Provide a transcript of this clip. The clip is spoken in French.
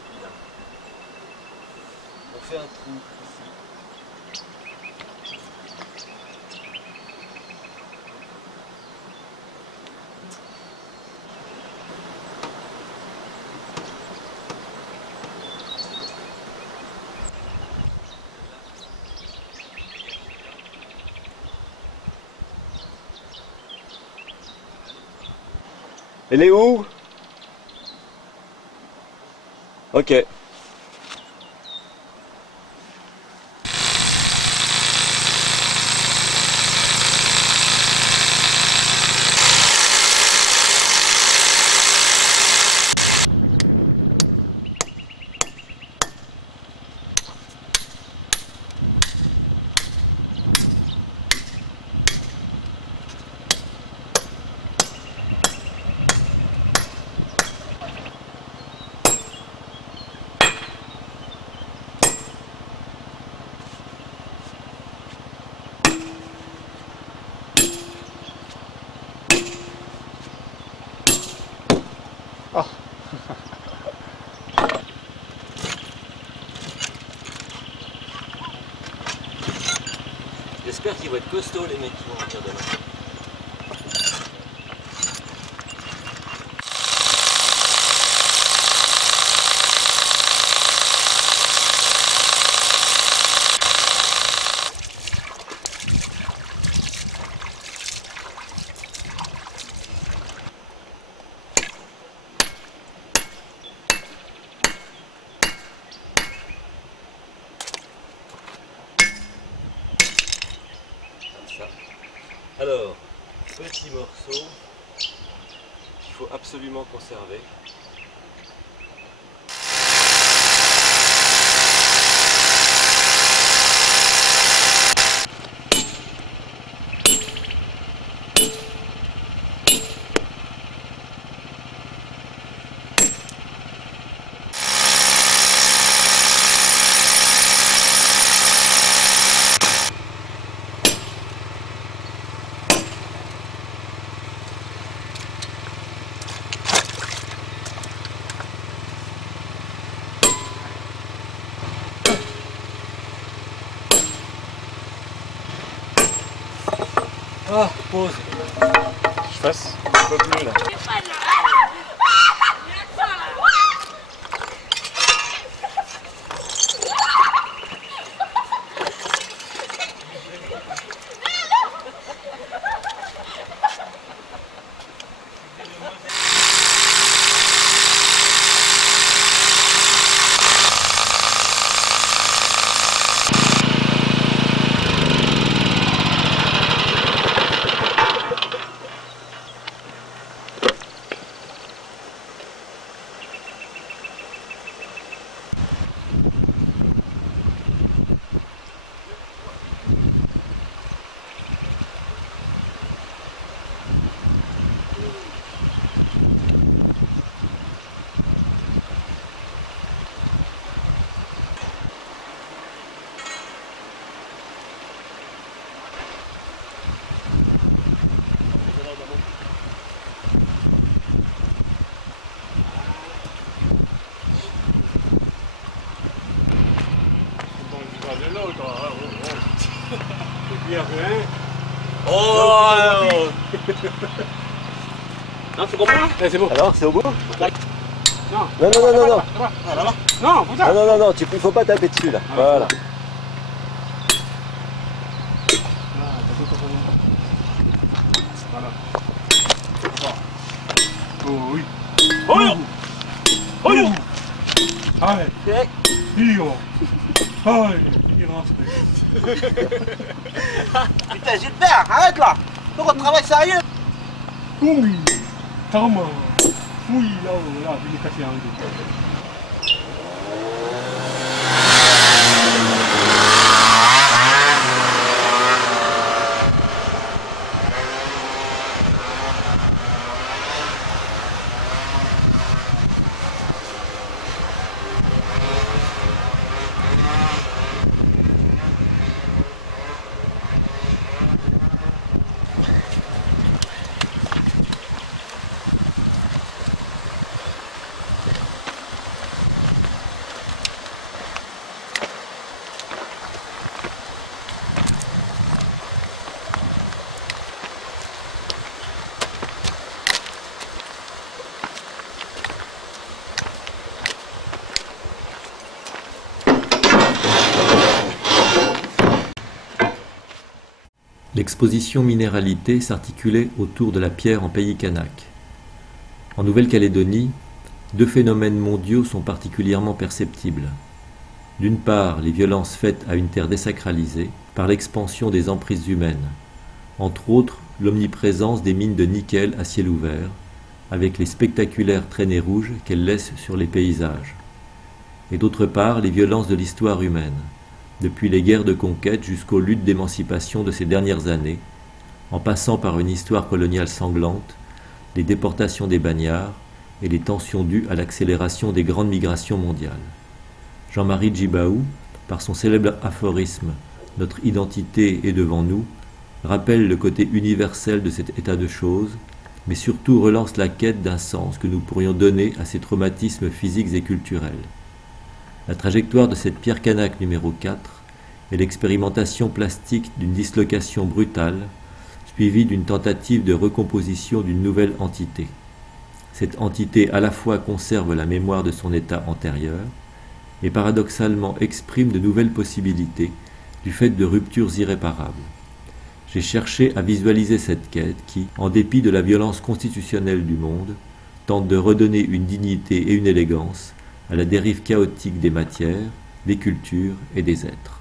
c'est bien. On fait un trou ici. Elle est où? Ok. Oh. J'espère qu'ils vont être costauds les mecs qui vont venir demain. Alors, petit morceau qu'il faut absolument conserver. Ah, pause. Je fasse un peu plus là. Oh Non, c'est bon là? C'est bon. Alors, c'est au bout? Non. Non, non, non, non, non. Ah, là-bas. Non, putain. Non, non, non, non, il faut pas taper dessus là. Voilà. Voilà. Oh oui. Oh yo! Oh yo! Allez. Io. Allez, il rentre. Putain, Gilbert, arrête là! Faut qu'on travaille sérieux! Oui. Calme. Oui, là, là, il est cassé en deux. L'exposition minéralité s'articulait autour de la pierre en pays kanak. En Nouvelle-Calédonie, deux phénomènes mondiaux sont particulièrement perceptibles. D'une part, les violences faites à une terre désacralisée par l'expansion des emprises humaines, entre autres l'omniprésence des mines de nickel à ciel ouvert, avec les spectaculaires traînées rouges qu'elles laissent sur les paysages. Et d'autre part, les violences de l'histoire humaine, depuis les guerres de conquête jusqu'aux luttes d'émancipation de ces dernières années, en passant par une histoire coloniale sanglante, les déportations des bagnards et les tensions dues à l'accélération des grandes migrations mondiales. Jean-Marie Djibaou, par son célèbre aphorisme « Notre identité est devant nous », rappelle le côté universel de cet état de choses, mais surtout relance la quête d'un sens que nous pourrions donner à ces traumatismes physiques et culturels. La trajectoire de cette pierre kanak numéro 4 est l'expérimentation plastique d'une dislocation brutale, suivie d'une tentative de recomposition d'une nouvelle entité. Cette entité à la fois conserve la mémoire de son état antérieur et paradoxalement exprime de nouvelles possibilités du fait de ruptures irréparables. J'ai cherché à visualiser cette quête qui, en dépit de la violence constitutionnelle du monde, tente de redonner une dignité et une élégance à la dérive chaotique des matières, des cultures et des êtres.